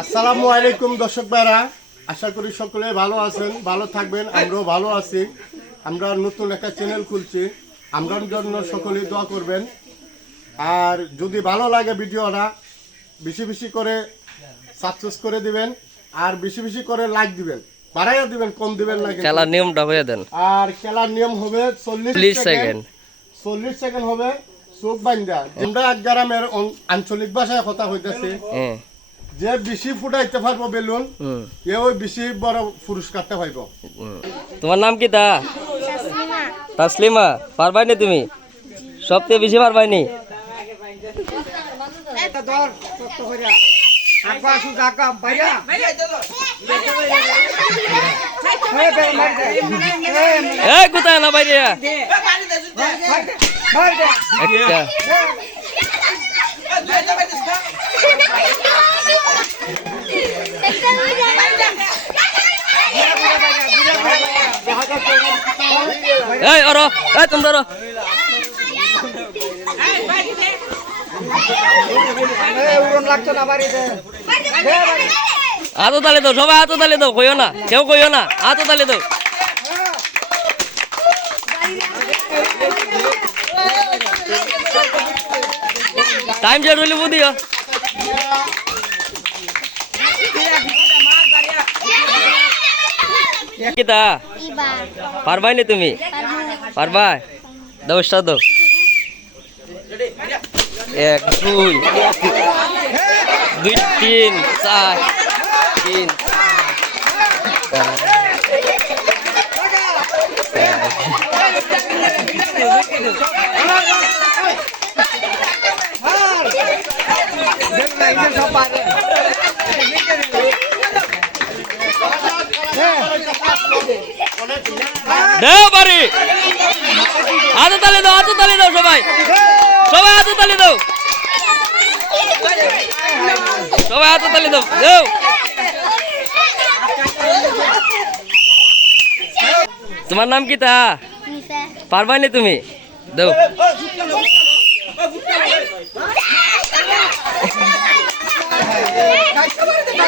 আসসালামু আলাইকুম দর্শক ভাইরা। আশা করি সকলে ভালো আছেন ভালো থাকবেন আমরাও ভালো আছি। আমরা নতুন একটা চ্যানেল খুলছি। আমরার জন্য সকলে দোয়া করবেন। আর যদি ভালো লাগে ভিডিওটা বেশি বেশি করে সাকসেস করে দিবেন আর বেশি বেশি করে লাইক দিবেন। বাড়াইয়া দিবেন কম দিবেন না খেলার নিয়মটা হয়ে দেন। আর খেলার নিয়ম হবে চল্লিশ সেকেন্ড চল্লিশ সেকেন্ড হবে চোখ বান্ধা। আমরা গ্রামের আঞ্চলিক ভাষায় কথা হইতেছে হ্যাঁ যে বেশি ফুটাইতে পারব বেলুন এ ওই বেশি বড় পুরস্কারটা পাইব। তোমার নাম কি তা? তাসলিমা। পারবাইনি তুমি? সবচেয়ে বেশি পারবাইনি এই কোথায় না বাইরে হাতও তালে দাও, সবাই হাতও তালে দাও, কইও না, কেউ কইও না, হাতও তালে দাও। টাইম শেষ হইলে বুঝিও কিতা পারবাই নি তুমি? পারবা দাও স্টার এক দুই দুই তিন চার তিন চার, চার। দেও বাড়ি। হাতে তালে দাও হাতে তালে দাও সবাই। সবাই হাতে তালে দাও। সবাই হাতে তালে দাও। দেও তোমার নাম কি তা পারবাই নি তুমি? দেও।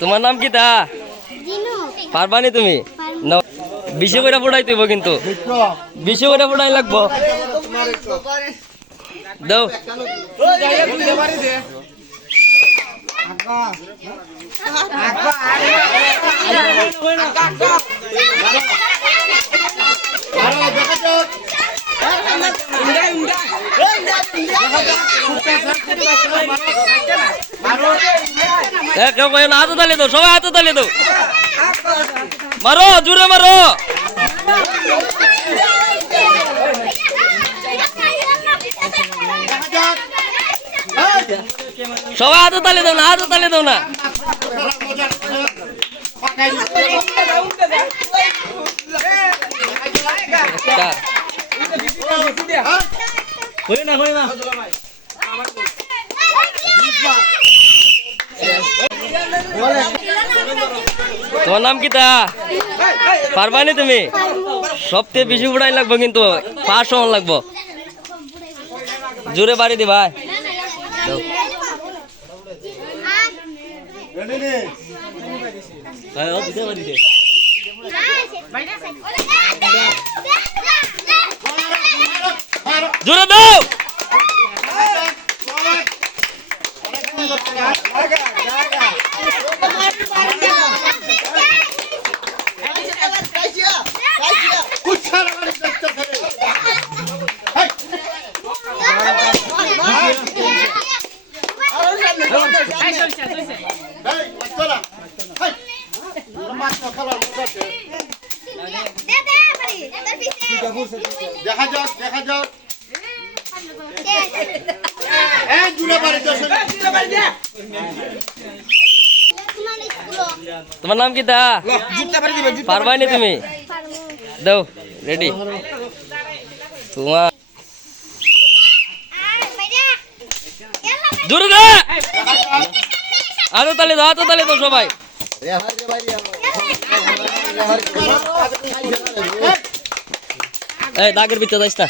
তোমার নাম কি তা? পারবানি তুমি। বেশি করে পড়াই দিব কিন্তু। বেশি করে পড়াই লাগবো। দাও। এ, কেউ কই না হাতে তালে দাও সবাই হাতে তালে দাও মারো জোরে মারো সবাই হাতে তালে দাও না হাতে তালে দাও না একটা। না হই না তোমার নাম কি তা পারবানি তুমি সবচেয়ে বেশি উড়াই লাগবো কিন্তু পাঁচ সমান লাগবো জোরে বাড়ি দি ভাই। জোরে দাও এই, চলা। হেই, মাছ তো খেলার মতো আছে। দেখা যাক দেখা যাক। এই জুড়ে বাড়ি তোমার নাম কি তা পারবাই নি তুমি? দাও রেডি তোমার জোরে দে আতো তালি দাও আতো তালি দাও সবাই। এই দাগের ভিতরে যাইস না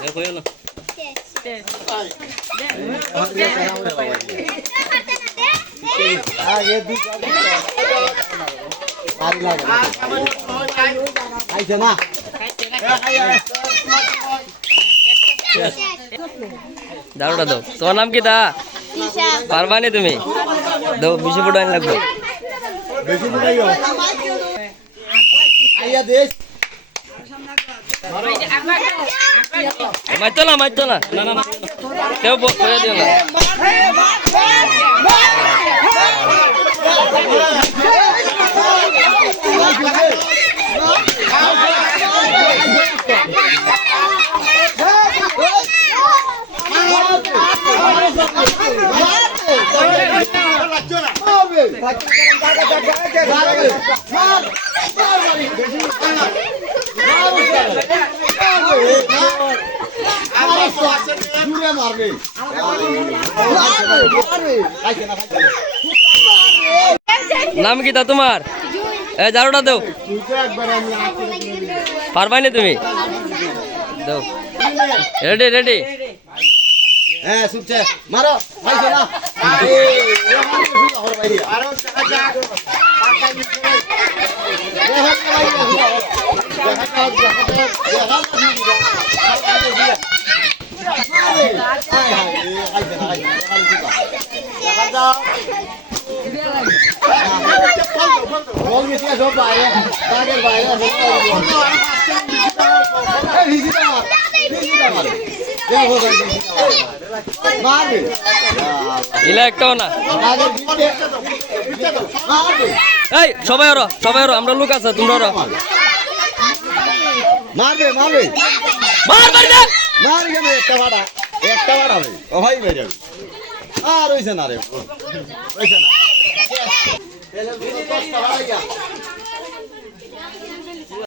দেখো এলো দারুটা দাও। তোমার নাম কি তা? পারবা নি তুমি? দাও বেশি ফুটাইন লাগবে। বেশি বুঝাইও মাইতো না। মাইতো না না। কেউ করে দিও না। রাখছো না নাম কি তা তোমার? এ জারুটা দাও। তুই তো একবার আমি আঁকি পারবা নি তুমি? দাও। Ready ready. হ্যাঁ শুনছে মারো পাইছে না আরও দেখা যাক পাকা নিচে। দেখা যাক দেখা যাক দেখা যাক বল গেছে সব বাইরে তাদের বাইরে ইলা একটাও না এই সবাই ওরো সবাই ওরো আমরা লোক আছে তোমরা ওরো মারবে মারবে। মার মার মার। কেন? একটা ভাড়া একটা ভাড়া হবে। ও ভাই বেড়ে আর হইছে না রে। হইছে না।